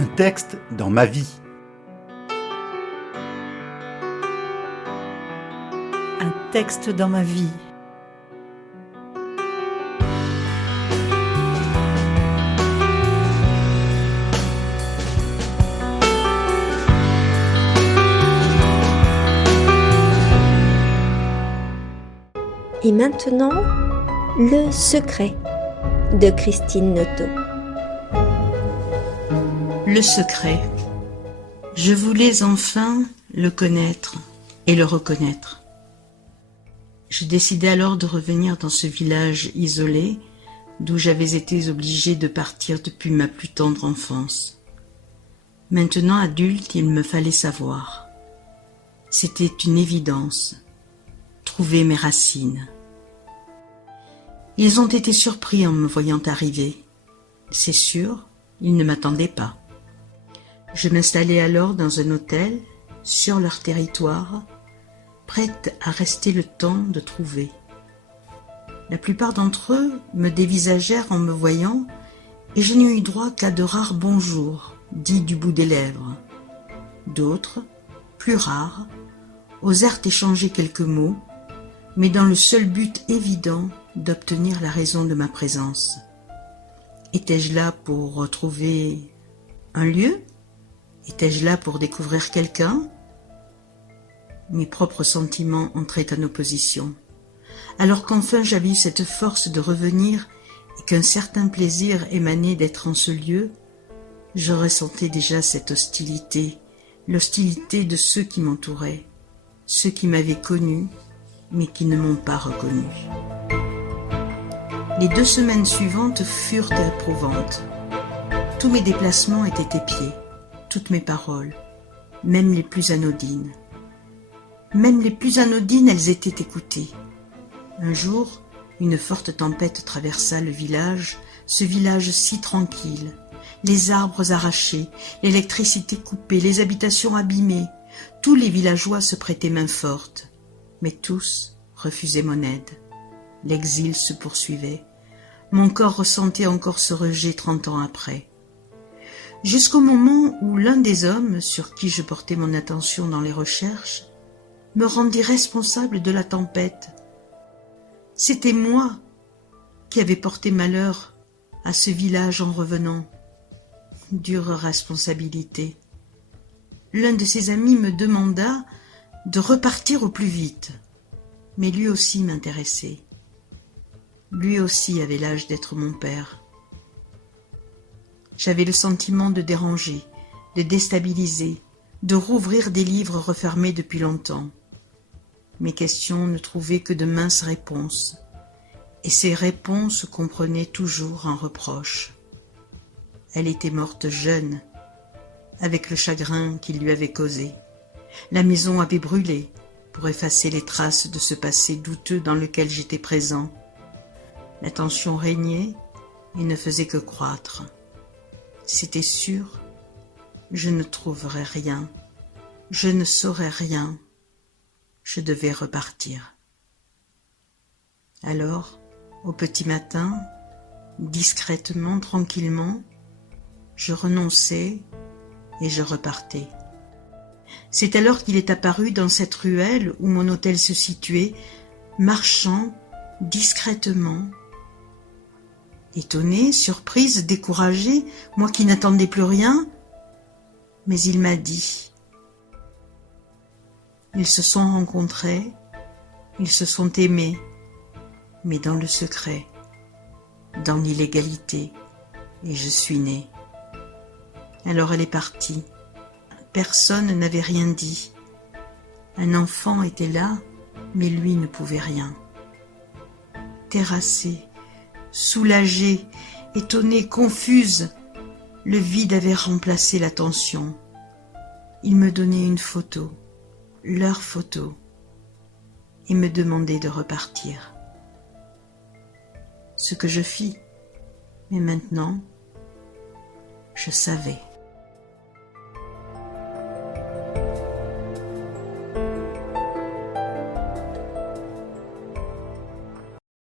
Un texte dans ma vie. Un texte dans ma vie. Et maintenant, Le secret de Christine Noteau. Le secret. Je voulais enfin le connaître et le reconnaître. Je décidai alors de revenir dans ce village isolé d'où j'avais été obligée de partir depuis ma plus tendre enfance. Maintenant adulte, il me fallait savoir. C'était une évidence. Trouver mes racines. Ils ont été surpris en me voyant arriver. C'est sûr, ils ne m'attendaient pas. Je m'installai alors dans un hôtel, sur leur territoire, prête à rester le temps de trouver. La plupart d'entre eux me dévisagèrent en me voyant, et je n'eus droit qu'à de rares bonjours, dits du bout des lèvres. D'autres, plus rares, osèrent échanger quelques mots, mais dans le seul but évident d'obtenir la raison de ma présence. Étais-je là pour retrouver un lieu ? Étais-je là pour découvrir quelqu'un ? Mes propres sentiments entraient en opposition. Alors qu'enfin j'avais eu cette force de revenir et qu'un certain plaisir émanait d'être en ce lieu, je ressentais déjà cette hostilité, l'hostilité de ceux qui m'entouraient, ceux qui m'avaient connu, mais qui ne m'ont pas reconnu. Les 2 semaines suivantes furent éprouvantes. Tous mes déplacements étaient épiés, toutes mes paroles, même les plus anodines. Même les plus anodines, elles étaient écoutées. Un jour, une forte tempête traversa le village, ce village si tranquille. Les arbres arrachés, l'électricité coupée, les habitations abîmées. Tous les villageois se prêtaient main forte, mais tous refusaient mon aide. L'exil se poursuivait. Mon corps ressentait encore ce rejet 30 ans après. Jusqu'au moment où l'un des hommes, sur qui je portais mon attention dans les recherches, me rendit responsable de la tempête. C'était moi qui avais porté malheur à ce village en revenant. Dure responsabilité. L'un de ses amis me demanda de repartir au plus vite, mais lui aussi m'intéressait. Lui aussi avait l'âge d'être mon père. J'avais le sentiment de déranger, de déstabiliser, de rouvrir des livres refermés depuis longtemps. Mes questions ne trouvaient que de minces réponses, et ces réponses comprenaient toujours un reproche. Elle était morte jeune, avec le chagrin qu'il lui avait causé. La maison avait brûlé pour effacer les traces de ce passé douteux dans lequel j'étais présent. La tension régnait et ne faisait que croître. C'était sûr, je ne trouverais rien, je ne saurais rien. Je devais repartir. Alors, au petit matin, discrètement, tranquillement, je renonçais et je repartais. C'est alors qu'il est apparu dans cette ruelle où mon hôtel se situait, marchant discrètement. Étonnée, surprise, découragée, moi qui n'attendais plus rien, mais il m'a dit. Ils se sont rencontrés, ils se sont aimés, mais dans le secret, dans l'illégalité, et je suis née. Alors elle est partie. Personne n'avait rien dit. Un enfant était là, mais lui ne pouvait rien. Terrassée, soulagée, étonnée, confuse, le vide avait remplacé la tension. Il me donnait une photo, leur photo, et me demandait de repartir. Ce que je fis, mais maintenant, je savais.